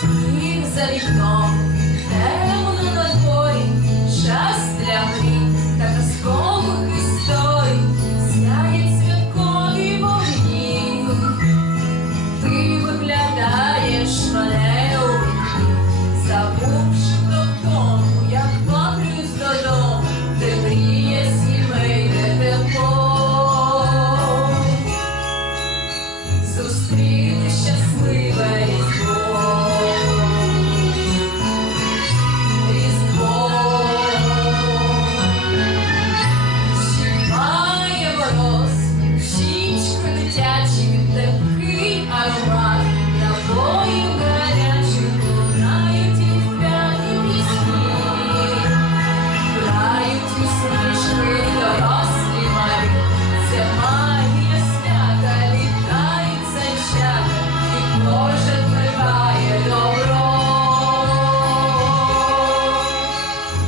Сніг за вікном. щасливе.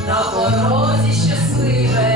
На порозі щасливе.